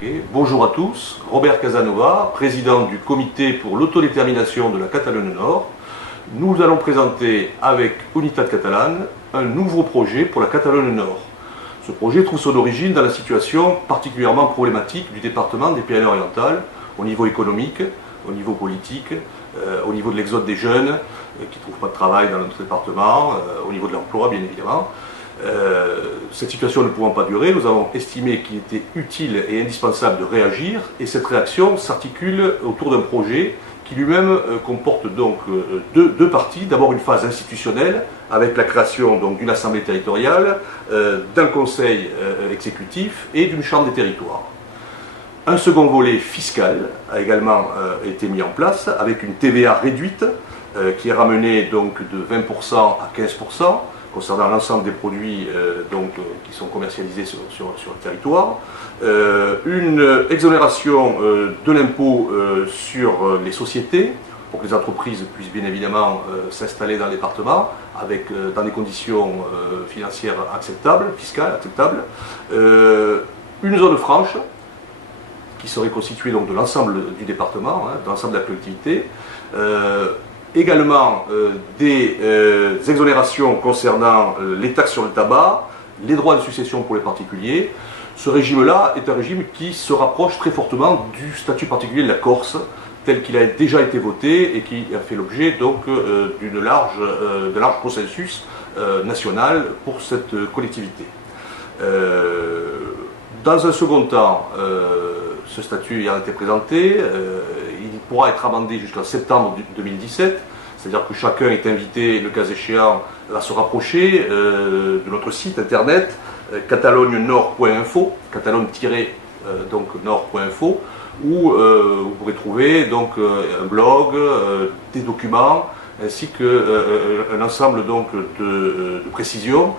Okay. Bonjour à tous, Robert Casanova, président du comité pour l'autodétermination de la Catalogne Nord. Nous allons présenter avec Unitat Catalane un nouveau projet pour la Catalogne Nord. Ce projet trouve son origine dans la situation particulièrement problématique du département des Pyrénées-Orientales au niveau économique, au niveau politique, au niveau de l'exode des jeunes qui ne trouvent pas de travail dans notre département, au niveau de l'emploi bien évidemment. Cette situation ne pouvant pas durer, nous avons estimé qu'il était utile et indispensable de réagir, et cette réaction s'articule autour d'un projet qui lui-même comporte donc deux parties. D'abord une phase institutionnelle avec la création d'une assemblée territoriale, d'un conseil exécutif et d'une chambre des territoires. Un second volet fiscal a également été mis en place avec une TVA réduite qui est ramenée donc de 20% à 15%. Concernant l'ensemble des produits qui sont commercialisés sur le territoire, une exonération de l'impôt sur les sociétés pour que les entreprises puissent bien évidemment s'installer dans le département dans des conditions financières acceptables, fiscales acceptables, une zone franche qui serait constituée donc de l'ensemble du département, de l'ensemble de la collectivité, également des exonérations concernant les taxes sur le tabac, les droits de succession pour les particuliers. Ce régime-là est un régime qui se rapproche très fortement du statut particulier de la Corse, tel qu'il a déjà été voté et qui a fait l'objet donc d'un large consensus national pour cette collectivité. Dans un second temps, ce statut ayant été présenté, il pourra être amendé jusqu'en septembre 2017, c'est-à-dire que chacun est invité, le cas échéant, à se rapprocher de notre site internet catalogne-nord.info, catalogne-nord.info, où vous pourrez trouver donc un blog, des documents, ainsi qu'un ensemble de précisions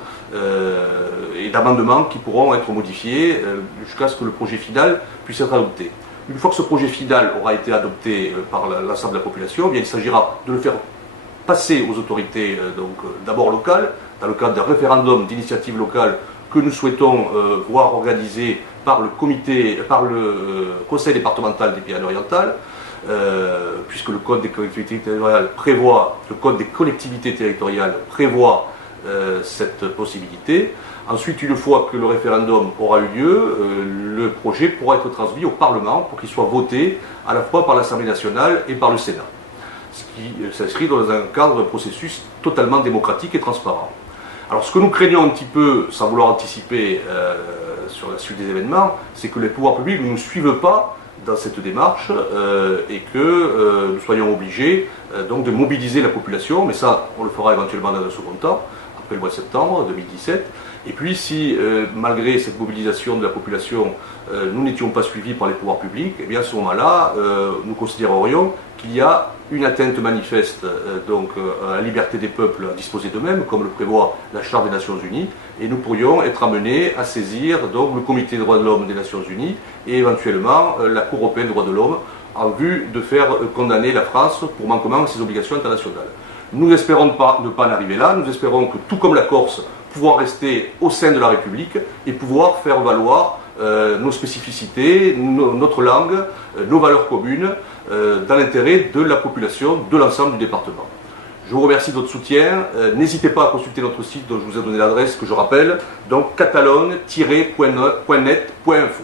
et d'amendements qui pourront être modifiés jusqu'à ce que le projet final puisse être adopté. Une fois que ce projet final aura été adopté par l'ensemble de la population, eh bien, il s'agira de le faire passer aux autorités d'abord locales, dans le cadre d'un référendum d'initiative locale que nous souhaitons voir organisé par le conseil départemental des Pyrénées-Orientales, puisque le code des collectivités territoriales prévoit cette possibilité. Ensuite, une fois que le référendum aura eu lieu, le projet pourra être transmis au Parlement pour qu'il soit voté à la fois par l'Assemblée nationale et par le Sénat, ce qui s'inscrit dans un cadre d'un processus totalement démocratique et transparent. Alors ce que nous craignons un petit peu, sans vouloir anticiper sur la suite des événements, c'est que les pouvoirs publics ne nous suivent pas dans cette démarche et que nous soyons obligés de mobiliser la population, mais ça on le fera éventuellement dans un second temps, après le mois de septembre 2017. Et puis si malgré cette mobilisation de la population, nous n'étions pas suivis par les pouvoirs publics, et bien à ce moment-là, nous considérerions qu'il y a une atteinte manifeste à la liberté des peuples à disposer d'eux-mêmes, comme le prévoit la Charte des Nations Unies, et nous pourrions être amenés à saisir le Comité des droits de l'homme des Nations Unies et éventuellement la Cour européenne des droits de l'homme en vue de faire condamner la France pour manquement à ses obligations internationales. Nous espérons ne pas en arriver là, nous espérons que tout comme la Corse, pouvoir rester au sein de la République et pouvoir faire valoir nos spécificités, notre langue, nos valeurs communes, dans l'intérêt de la population, de l'ensemble du département. Je vous remercie de votre soutien. N'hésitez pas à consulter notre site dont je vous ai donné l'adresse, que je rappelle, donc catalogne-net.info.